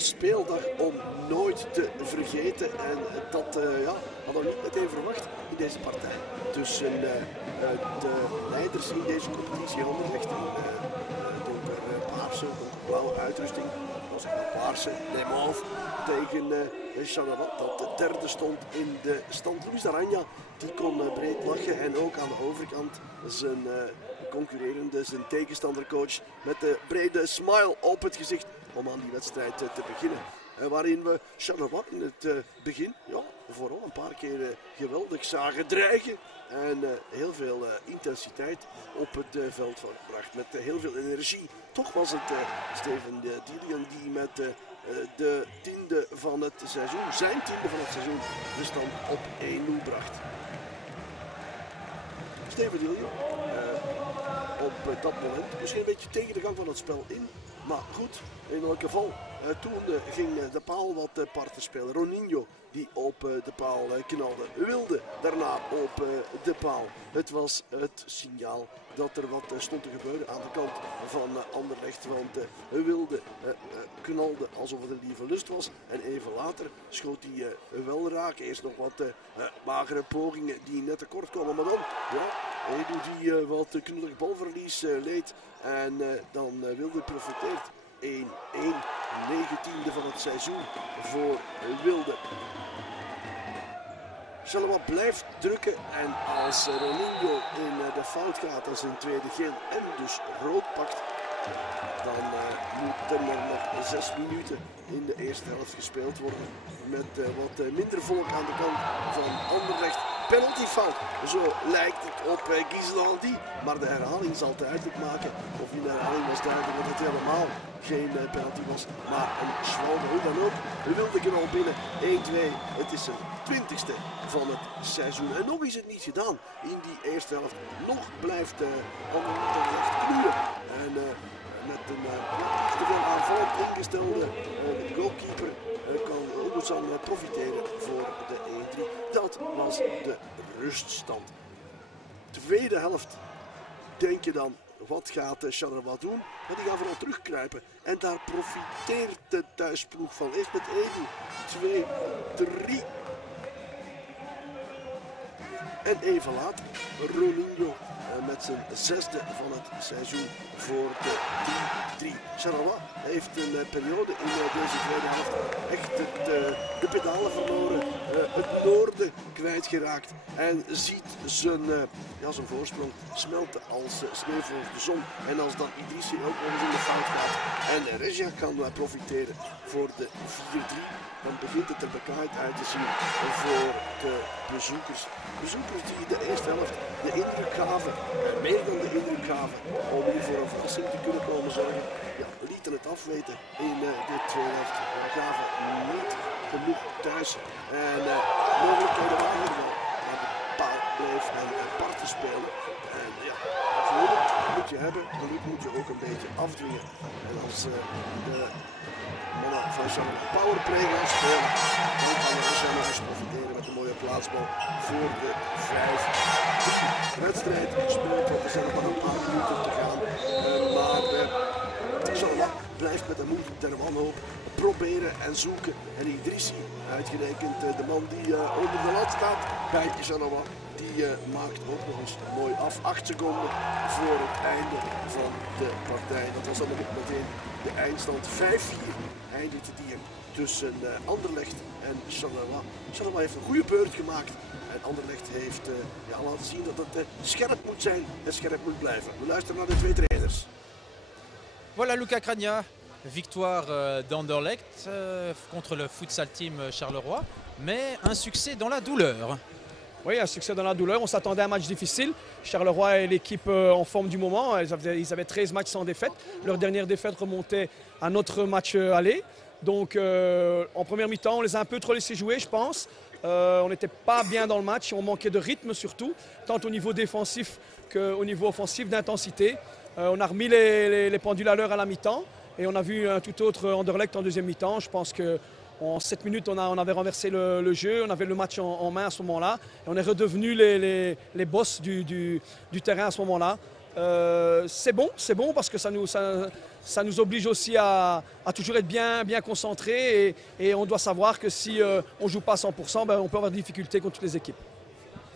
speeldag om nooit te vergeten. En dat hadden we niet meteen verwacht in deze partij. Tussen de leiders in deze competitie, Anderlecht in donkerpaarse, donkerblauwe uitrusting. Dat was een paarse, nee mauve, tegen Charleroi, dat de derde stond in de stand. Luis Aranja, die kon breed lachen en ook aan de overkant zijn concurrerende, zijn tegenstandercoach met de brede smile op het gezicht om aan die wedstrijd te beginnen. Waarin we Charleroi in het begin vooral een paar keer geweldig zagen dreigen. En heel veel intensiteit op het veld gebracht. Met heel veel energie. Toch was het Steven Dilian die met de tiende van het seizoen, zijn tiende van het seizoen, de stand op 1-0 bracht. Steven Dilian op dat moment misschien een beetje tegen de gang van het spel in. Maar goed, in elk geval, toen ging de paal wat parten spelen. Roninho die op de paal knalde, Wilde daarna op de paal. Het was het signaal dat er wat stond te gebeuren aan de kant van Anderlecht. Want Wilde knalde alsof het een lieve lust was. En even later schoot hij wel raak. Eerst nog wat magere pogingen die net tekort kwamen. Maar dan, hij doet die wat knullig balverlies leed. En dan Wilde profiteert. 1-1, 19e van het seizoen voor Wilde. Charleroi blijft drukken en als Roninho in de fout gaat en zijn tweede geel en dus rood pakt, dan moeten er nog 6 minuten in de eerste helft gespeeld worden. Met wat minder volk aan de kant van Anderlecht. Penaltyfout, zo lijkt het op Ghislandi, maar de herhaling zal het duidelijk maken. Of in de herhaling was duidelijk dat het helemaal geen penalty was, maar een schwalbe. Hoe dan ook, we wilden knal binnen, 1-2, het is zijn 20ste van het seizoen. En nog is het niet gedaan in die eerste helft. Nog blijft Anderlecht knoeien. En met een te veel aanvallend ingestelde goalkeeper kan Oudezan profiteren voor de 1-3. Dat was de ruststand. Tweede helft, denk je dan, wat gaat Charleroi doen? Maar die gaan vooral terugkruipen. En daar profiteert de thuisploeg van. Eerst met 1, 2, 3. En even later, Roninho met zijn 6e van het seizoen voor de 3-3. Charleroi heeft een periode in deze tweede helft echt de pedalen verloren, het noorden kwijtgeraakt en ziet zijn voorsprong smelten als sneeuw voor de zon. En als dan Idrissi ook nog eens in de fout gaat en Regia kan profiteren voor de 4-3, dan begint het er bekaaid uit te zien voor de bezoekers. Bezoekers die de eerste helft de indruk gaven, meer dan de indruk gaven, om hier voor een verrassing te kunnen komen zorgen. Ja, lieten het afweten in de tweede helft. We gaven niet genoeg thuis. En mogelijkheden waren er wel. Maar de paal bleef en parten spelen. En ja, geluk moet je hebben, geluk moet je ook een beetje afdwingen. En als de mannen van Charleroi powerplay gaan spelen, dan kan de Regia nog eens profiteren met een mooie plaatsbal voor de 5. De wedstrijd gespeeld, want er zijn nog maar een paar minuten te gaan. Maar Charleroi blijft met de moed der wanhoop proberen en zoeken. En Idrissi, uitgerekend de man die onder de lat staat bij Charleroi, die maakt ook nog eens mooi af. 8 seconden voor het einde van de partij. Dat was dan meteen de eindstand. 5-4 eindigde die tussen Anderlecht en Charleroi. Charleroi heeft een goede beurt gemaakt. En Anderlecht heeft laten zien dat het scherp moet zijn en scherp moet blijven. We luisteren naar de twee trainers. Voilà Luca Cragna, victoire d'Anderlecht contre le futsal team Charleroi, mais un succès dans la douleur. Oui, un succès dans la douleur. On s'attendait à un match difficile. Charleroi est l'équipe en forme du moment. Ils avaient 13 matchs sans défaite. Leur dernière défaite remontait à notre match aller. Donc en première mi-temps, on les a un peu trop laissés jouer, je pense. On n'était pas bien dans le match. On manquait de rythme surtout, tant au niveau défensif qu'au niveau offensif, d'intensité. On a remis les pendules à l'heure à la mi-temps. Et on a vu un tout autre Anderlecht en deuxième mi-temps. Je pense qu'en 7 minutes, on avait renversé le jeu. On avait le match en main à ce moment-là. Et on est redevenus les boss du terrain à ce moment-là. C'est bon parce que ça nous oblige aussi à toujours être bien concentrés et on doit savoir que si on ne joue pas à 100%, ben, on peut avoir des difficultés contre toutes les équipes.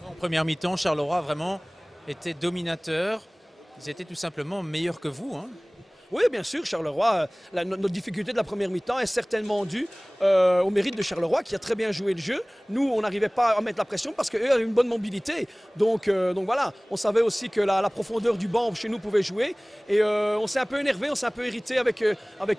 En première mi-temps, Charleroi vraiment était dominateur. Ils étaient tout simplement meilleurs que vous, hein. Oui, bien sûr, Charleroi, notre difficulté de la première mi-temps est certainement due au mérite de Charleroi qui a très bien joué le jeu. Nous, on n'arrivait pas à mettre la pression parce qu'eux avaient une bonne mobilité. Donc voilà, on savait aussi que la profondeur du banc chez nous pouvait jouer. Et on s'est un peu énervé, on s'est un peu irrité avec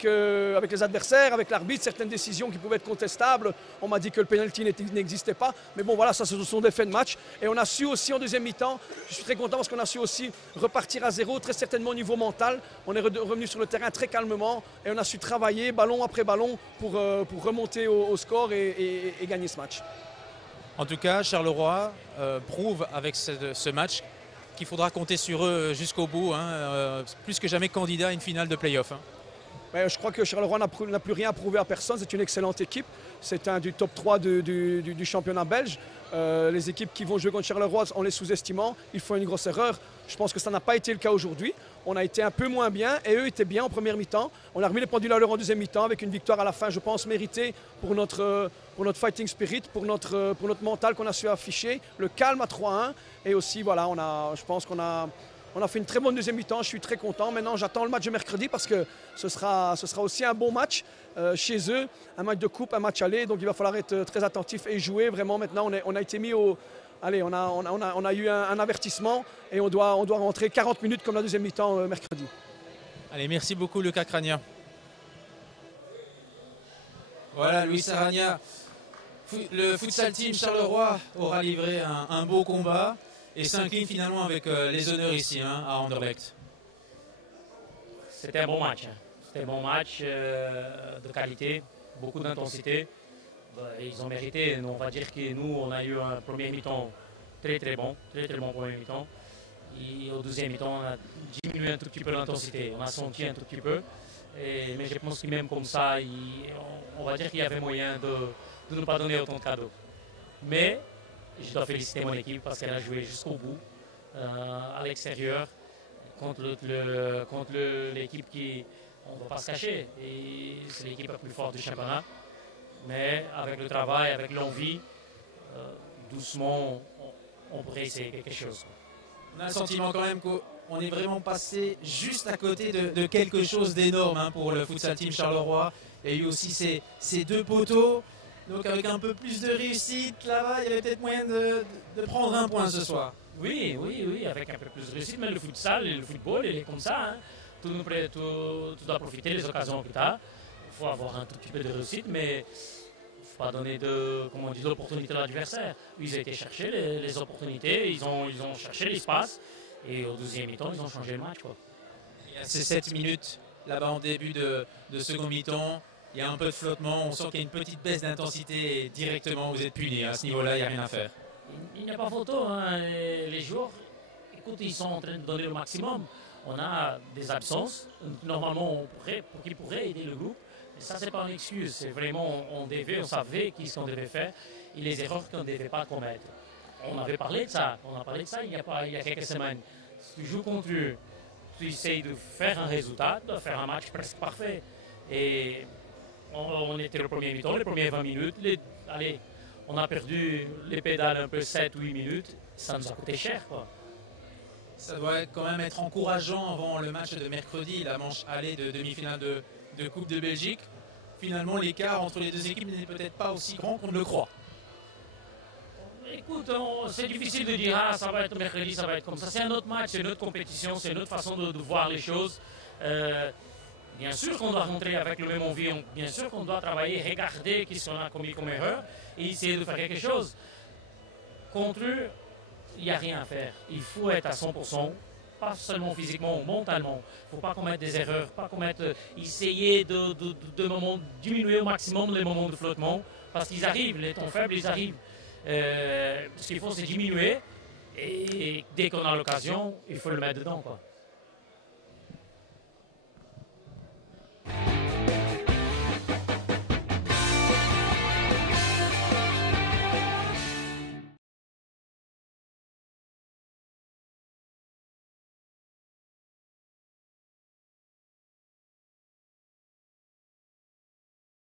les adversaires, avec l'arbitre, certaines décisions qui pouvaient être contestables. On m'a dit que le penalty n'existait pas. Mais bon, voilà, ça, ce sont des faits de match. Et on a su aussi en deuxième mi-temps, je suis très content parce qu'on a su aussi repartir à zéro, très certainement au niveau mental. On est revenu sur le terrain très calmement et on a su travailler ballon après ballon pour remonter au score et gagner ce match. En tout cas, Charleroi prouve avec ce match qu'il faudra compter sur eux jusqu'au bout, hein, plus que jamais candidat à une finale de play-off, hein. Je crois que Charleroi n'a plus rien à prouver à personne. C'est une excellente équipe. C'est un du top 3 du championnat belge. Les équipes qui vont jouer contre Charleroi, en les sous-estimant, ils font une grosse erreur. Je pense que ça n'a pas été le cas aujourd'hui. On a été un peu moins bien et eux étaient bien en première mi-temps. On a remis les pendules à l'heure en deuxième mi-temps avec une victoire à la fin, je pense, méritée pour notre fighting spirit, pour notre mental qu'on a su afficher, le calme à 3-1. Et aussi, voilà, je pense qu'on a fait une très bonne deuxième mi-temps, je suis très content. Maintenant, j'attends le match de mercredi parce que ce sera aussi un bon match chez eux, un match de coupe, un match aller. Donc il va falloir être très attentif et jouer. Vraiment, maintenant, on a été mis au... Allez, on a eu un avertissement et on doit rentrer 40 minutes comme la deuxième mi-temps mercredi. Allez, merci beaucoup Lucas Cragna. Voilà, Luis Aragna. Le futsal team Charleroi aura livré un beau combat et s'incline finalement avec les honneurs ici, hein, à Anderlecht. C'était un bon match. C'était un bon match de qualité, beaucoup d'intensité. Ils ont mérité. On va dire que nous, on a eu un premier mi-temps très bon premier mi-temps. Et au deuxième mi-temps, on a diminué un tout petit peu l'intensité. On a senti un tout petit peu. Mais je pense que même comme ça, on va dire qu'il y avait moyen de ne pas donner autant de cadeaux. Mais je dois féliciter mon équipe parce qu'elle a joué jusqu'au bout, à l'extérieur, contre l'équipe qui, on ne va pas se cacher, et c'est l'équipe la plus forte du championnat. Mais avec le travail, avec l'envie, doucement, on pourrait essayer quelque chose. On a le sentiment quand même qu'on est vraiment passé juste à côté de quelque chose d'énorme, hein, pour le futsal team Charleroi. Il y a eu aussi ces deux poteaux. Donc avec un peu plus de réussite, là-bas, il y avait peut-être moyen de prendre un point ce soir. Oui, avec un peu plus de réussite, mais le futsal et le football, il est comme ça, hein. Tu dois profiter des occasions que tu as. Il faut avoir un tout petit peu de réussite, mais il ne faut pas donner d'opportunités à l'adversaire. Ils ont été chercher les opportunités, ils ont cherché l'espace, et au deuxième mi-temps, ils ont changé le match, quoi. Il y a ces 7 minutes, là-bas en début de second mi-temps. Il y a un peu de flottement, on sent qu'il y a une petite baisse d'intensité et directement vous êtes puni. À ce niveau-là, il n'y a rien à faire. Il n'y a pas photo, hein. Les joueurs, écoute, ils sont en train de donner le maximum. On a des absences, normalement pour qu'ils pourraient aider le groupe. Mais ça, ce n'est pas une excuse, c'est vraiment, on savait qu'est-ce qu'on devait faire et les erreurs qu'on ne devait pas commettre. On avait parlé de ça, il y a quelques semaines. Si tu joues contre eux, tu essayes de faire un résultat, de faire un match presque parfait. Et on était le premier mi-temps, les premières 20 minutes. On a perdu les pédales un peu 7-8 minutes. Ça nous a coûté cher, quoi. Ça doit quand même être encourageant avant le match de mercredi, la manche aller de demi-finale de Coupe de Belgique. Finalement, l'écart entre les deux équipes n'est peut-être pas aussi grand qu'on ne le croit. Écoute, c'est difficile de dire ça va être mercredi, ça va être comme ça. C'est un autre match, c'est une autre compétition, c'est une autre façon de voir les choses. Bien sûr qu'on doit rentrer avec le même envie, bien sûr qu'on doit travailler, regarder ce qu'on a commis comme erreur et essayer de faire quelque chose. Contre eux, il n'y a rien à faire. Il faut être à 100%, pas seulement physiquement, mentalement. Il ne faut pas commettre des erreurs, essayer de diminuer au maximum les moments de flottement, parce qu'ils arrivent, les temps faibles, ils arrivent. Ce qu'il faut, c'est diminuer, et dès qu'on a l'occasion, il faut le mettre dedans, quoi.